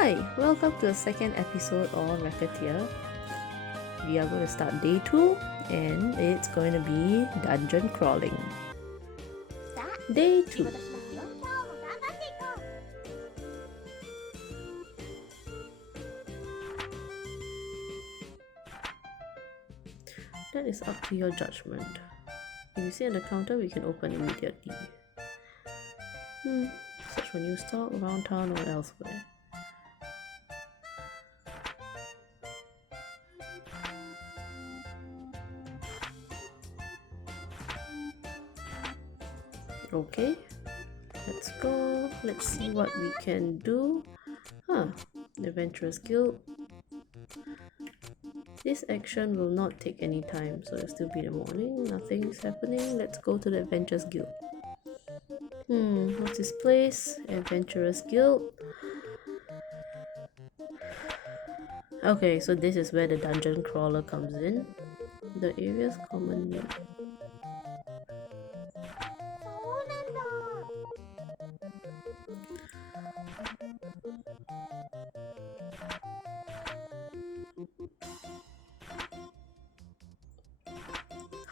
Hi, welcome to the second episode of Recettear. We are going to start day 2 and it's going to be dungeon crawling. Day 2. That is up to your judgment. If you see on the counter, we can open immediately. Search for new stock around town or elsewhere. Okay, let's go. Let's see what we can do. Adventurous Guild. This action will not take any time, so it'll still be the morning. Nothing is happening. Let's go to the Adventurous Guild. What's this place? Adventurous Guild. Okay, so this is where the dungeon crawler comes in. The area's common name.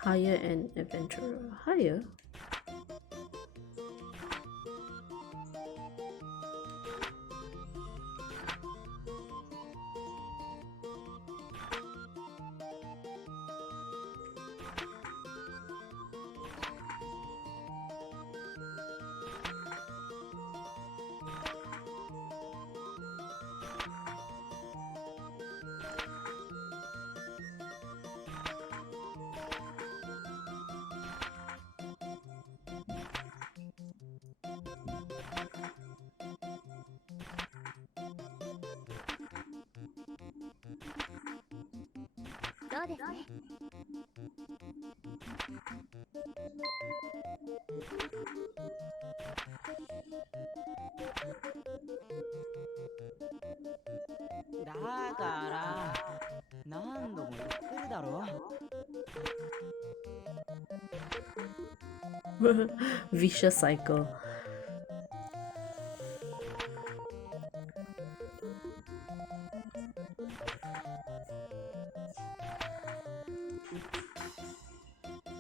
Hire an adventurer. Hire? Vicious cycle.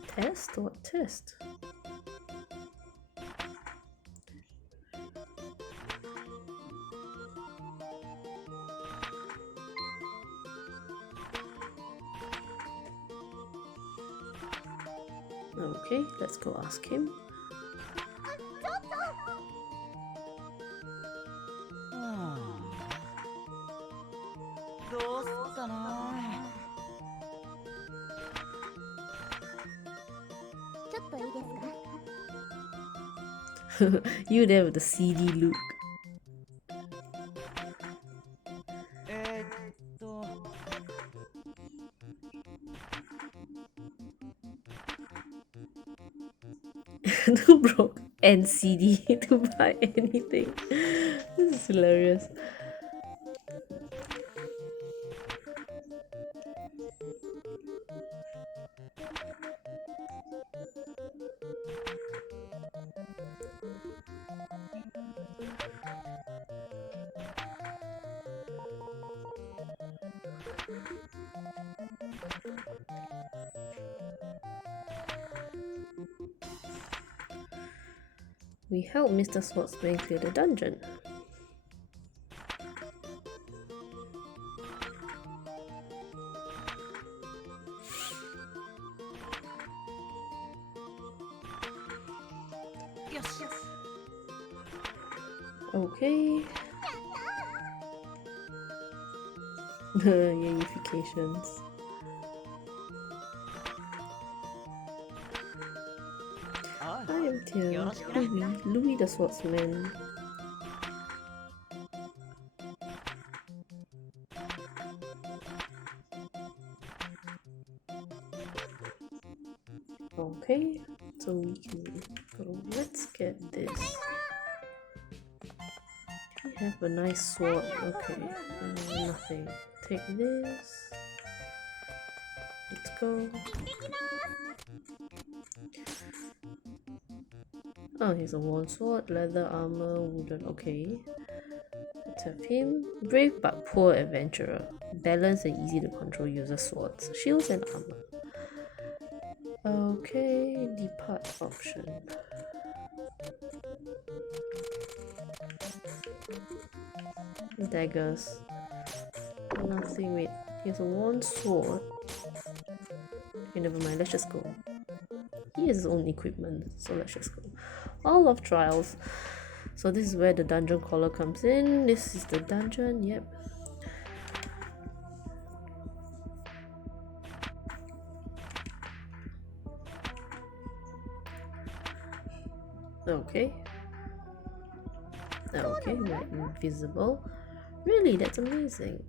Test? What test? Okay, let's go ask him. You there with the CD look. Too broke and CD to buy anything. This is hilarious. We help Mr. Swordsman clear the dungeon. Okay. Yayifications. I am Tia. Louis the Swordsman. Okay, so we can go. Let's get this. We have a nice sword. Okay, nothing. Take this. Let's go. Oh, here's a worn sword, leather armor, wooden. Okay. Let's have him. Brave but poor adventurer. Balanced and easy to control, uses swords, shields and armor. Okay, depart option. Daggers. Nothing, wait. He has a worn sword. Okay, never mind, let's just go. He has his own equipment, so let's just go. All of trials. So this is where the dungeon crawler comes in. This is the dungeon, yep. Okay. Okay, we're invisible. Really, that's amazing.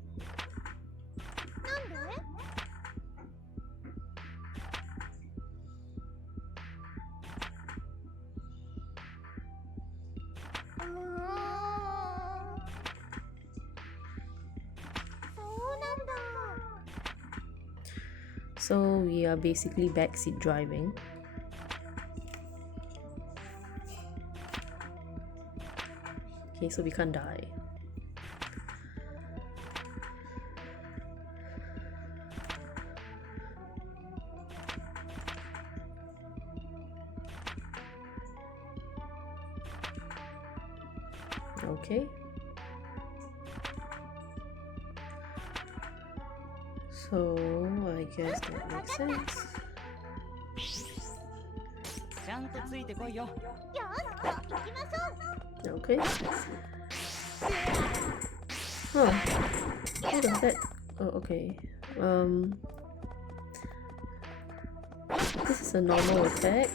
So we are basically backseat driving. Okay, so we can't die. Okay. So I guess that makes sense. Okay. Huh. How does that? Oh, okay. This is a normal attack.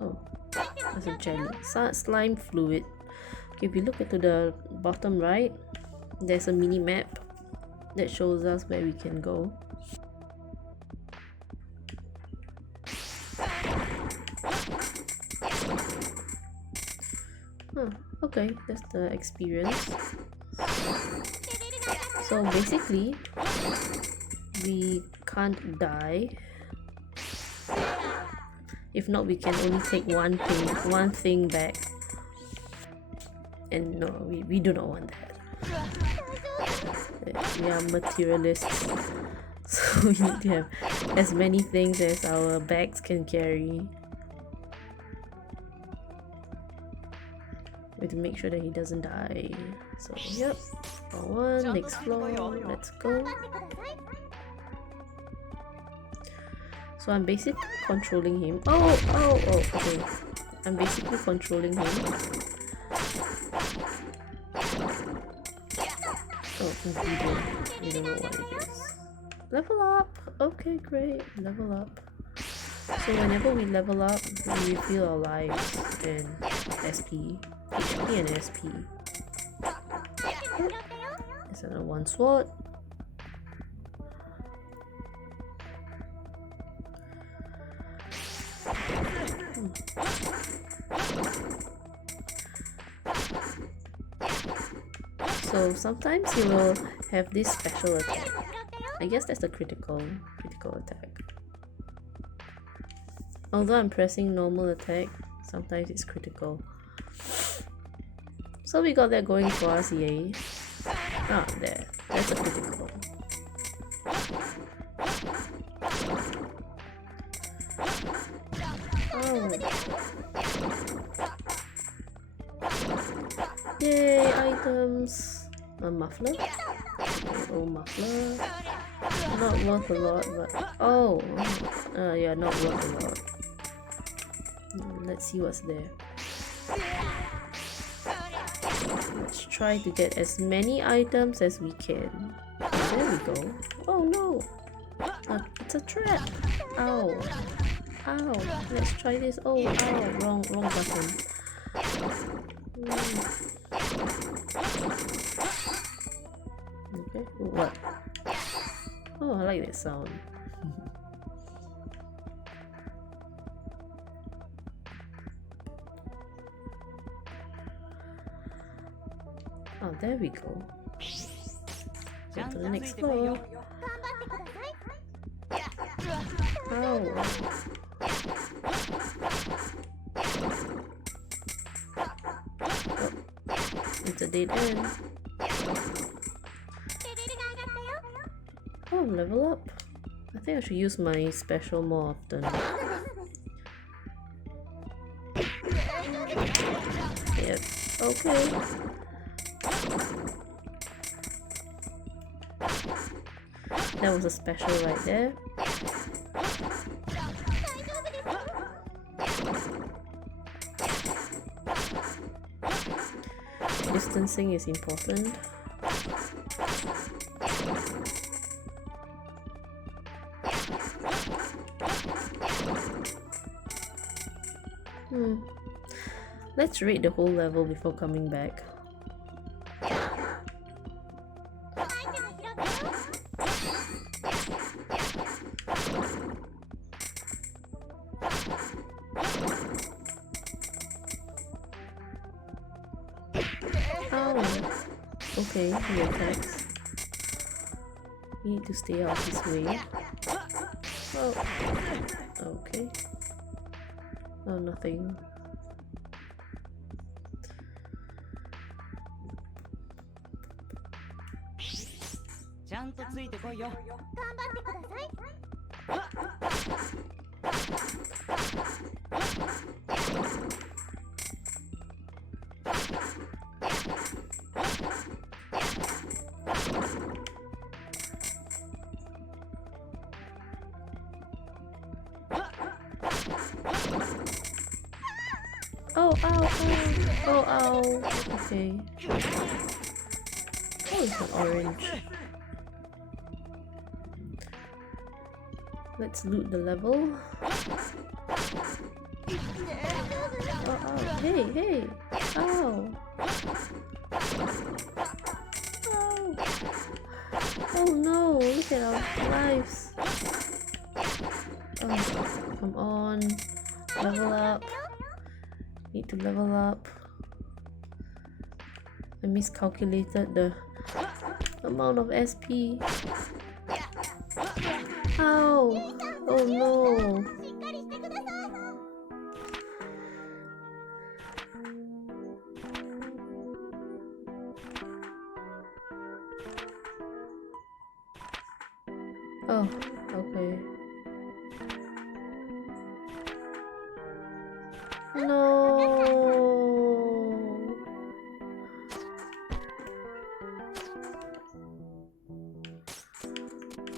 Oh, there's a jelly. Slime fluid. Okay, if you look into the bottom right, there's a mini map that shows us where we can go. Huh, okay, that's the experience. So basically, we can't die. If not, we can only take one thing back. And no, we do not want that. We are materialists. So we need to have as many things as our bags can carry. We have to make sure that he doesn't die. So yep, floor 1, next floor, let's go. So I'm basically controlling him. Oh, okay. I'm basically controlling him. Oh, ingredient. We don't know what it is. Level up! Okay, great. Level up. So whenever we level up, we refill our lives and SP. HP and SP. There's another one sword. So sometimes he will have this special attack. I guess that's the critical attack. Although I'm pressing normal attack, sometimes it's critical. So we got that going for us, yay. Ah, there. That's a critical. Oh. Yay, items. A muffler? Oh, muffler. Not worth a lot, but... Oh! Yeah, not worth a lot. Let's see what's there. Let's try to get as many items as we can. Oh, there we go. Oh no! It's a trap! Ow! Ow! Let's try this. Oh, ow! Wrong button. Okay, what? Oh, I like that sound. Oh, there we go. Go to the next floor. Oh. It's a dead end. Oh, level up. I think I should use my special more often. Yep, okay. That was a special right there. Distancing is important. Let's rate the whole level before coming back. Ow! Okay, he attacks. We need to stay out of his way. Oh, okay. Oh, nothing. Oh, ow, ow. Oh, ow. Okay. Oh, it's an orange. Let's loot the level. Oh, ow. Hey, hey. Ow. Ow. Oh no, look at our lives. Oh, come on. Level up. Need to level up. I miscalculated the amount of SP. Ow! Oh no! Oh, okay. No!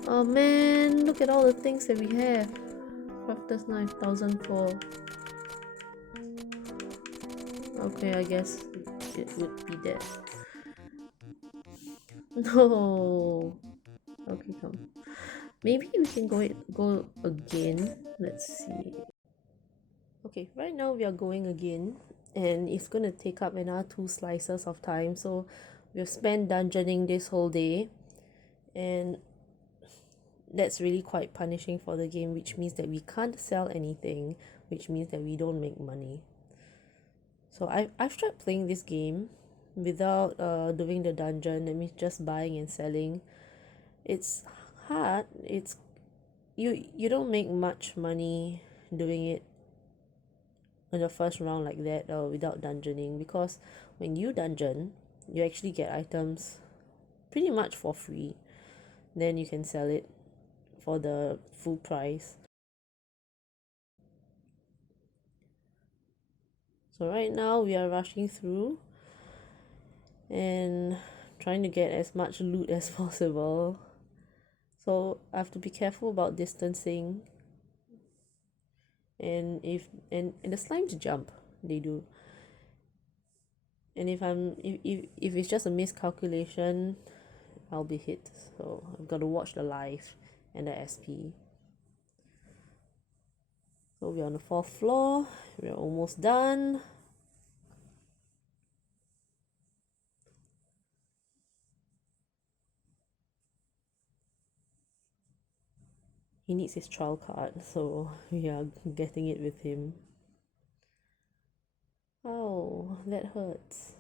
Oh man, look at all the things that we have. Crafter's knife 1004. Okay, I guess it would be that. No. Okay, come. Maybe we can go again. Let's see. Okay, right now we are going again, and it's gonna take up another 2 slices of time. So we've spent dungeoning this whole day, and that's really quite punishing for the game, which means that we can't sell anything, which means that we don't make money. So I've tried playing this game without doing the dungeon, that means just buying and selling. It's hard. It's you don't make much money doing it in the first round like that without dungeoning, because when you dungeon you actually get items pretty much for free, then you can sell it for the full price. So right now we are rushing through and trying to get as much loot as possible, so I have to be careful about distancing. And the slimes jump, they do. And if it's just a miscalculation, I'll be hit. So I've got to watch the life and the SP. So we're on the 4th floor. We're almost done. He needs his trial card, so we are getting it with him. Oh, that hurts.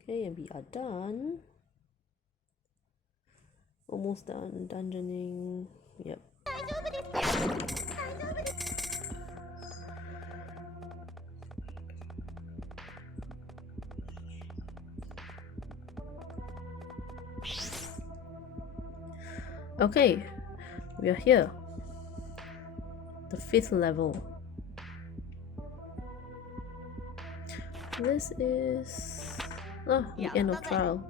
Okay, and we are done. Almost done dungeoning. Yep. Okay, we are here. The 5th level. This is the end of trial.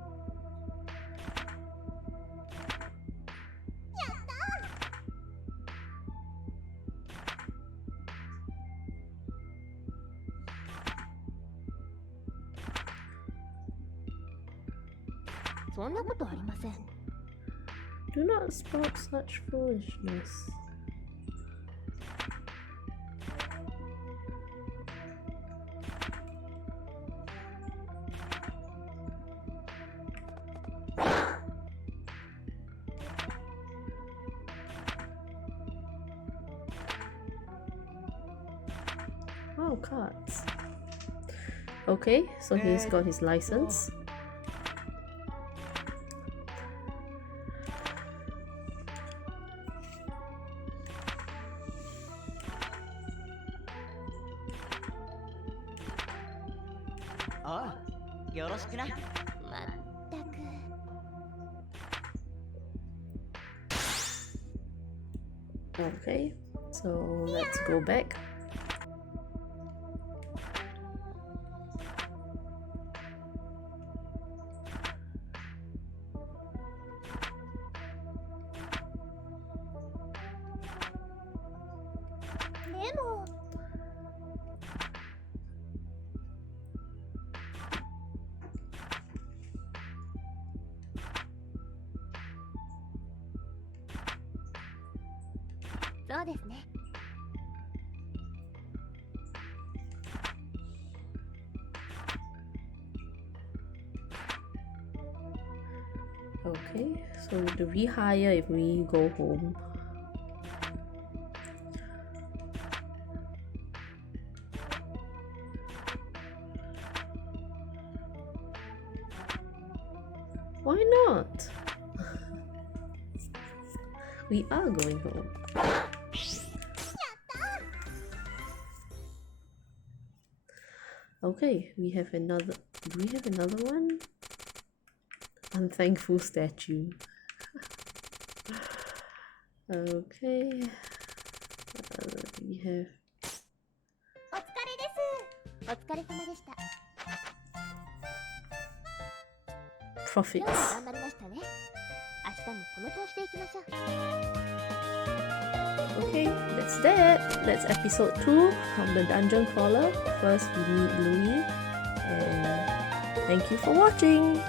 Do not spout such foolishness. Oh, cards. Okay, so he's got his license. Okay, so let's go back. Okay, so the rehire if we go home. Why not? We are going home. Okay, we have another. Do we have another one? Unthankful statue. Okay. We have. Profits. Okay, that's that. That's episode 2 of the Dungeon Crawler. First we meet Louis, and thank you for watching.